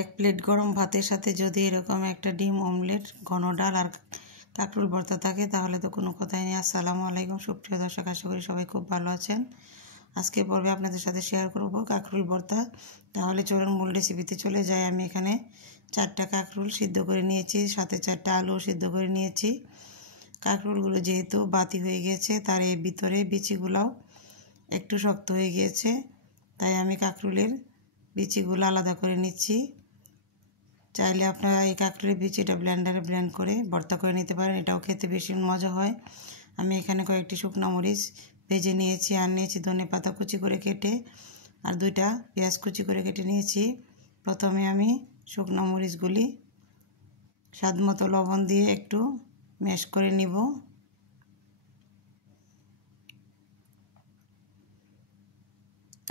এক প্লেট গরম ভাতের সাথে যদি এরকম একটা ডিম অমলেট, ঘন ডাল আর কাঁকরোল ভর্তা থাকে তাহলে তো কোনো কথাই নেই। আসসালামু আলাইকুম সুপ্রিয় দর্শক, আশা করি সবাই খুব ভালো আছেন। আজকে পর্বে আপনাদের সাথে শেয়ার করব কাঁকরোল ভর্তা। তাহলে চলুন মূল রেসিপিতে চলে যাই। আমি এখানে 4টা কাঁকরোল সিদ্ধ করে নিয়েছি, সাথে 4টা আলু সিদ্ধ করে নিয়েছি। কাঁকরোলগুলো যেহেতু বাতি হয়ে গেছে, তার এই ভিতরে বিচিগুলোও একটু শক্ত হয়ে গিয়েছে, তাই আমি কাঁকরোলের বিচিগুলো আলাদা করে নিচ্ছি। চাইলে আপনারা এই কাঁকরোলের বিচিটা ব্লেন্ডারে ব্লেন্ড করে ভর্তা করে নিতে পারেন, এটাও খেতে বেশি মজা হয়। আমি এখানে কয়েকটি শুকনো মরিচ ভেজে নিয়েছি, আর নিয়েছি ধনেপাতা কুচি করে কেটে, আর 2টা পেঁয়াজ কুচি করে কেটে নিয়েছি। প্রথমে আমি শুকনো মরিচগুলি স্বাদ মতো লবণ দিয়ে একটু ম্যাশ করে নিব।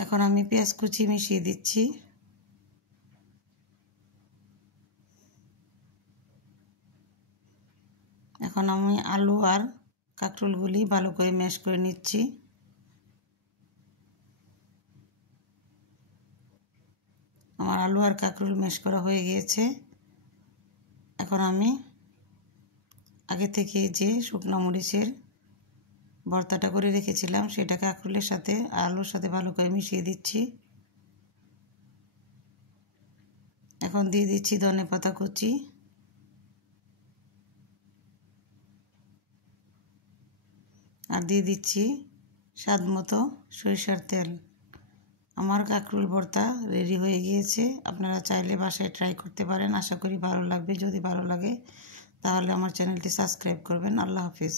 এখন আমি পেঁয়াজ কুচি মিশিয়ে দিচ্ছি। এখন আমি আলু আর কাঁকরোলগুলি ভালো করে ম্যাশ করে নিচ্ছি। আমার আলু আর কাঁকরোল ম্যাশ করা হয়ে গিয়েছে। এখন আমি আগে থেকে যে শুকনো মরিচের ভর্তাটা করে রেখেছিলাম সেটা কাঁকরোলের সাথে আলুর সাথে ভালো করে মিশিয়ে দিচ্ছি। এখন দিয়ে দিচ্ছি ধনেপাতা কুচি, আর দিয়ে দিচ্ছি স্বাদ মতো সরিষার তেল। আমার কাঁকরোল ভর্তা রেডি হয়ে গিয়েছে। আপনারা চাইলে বাসায় ট্রাই করতে পারেন, আশা করি ভালো লাগবে। যদি ভালো লাগে তাহলে আমার চ্যানেলটি সাবস্ক্রাইব করবেন। আল্লাহ হাফিজ।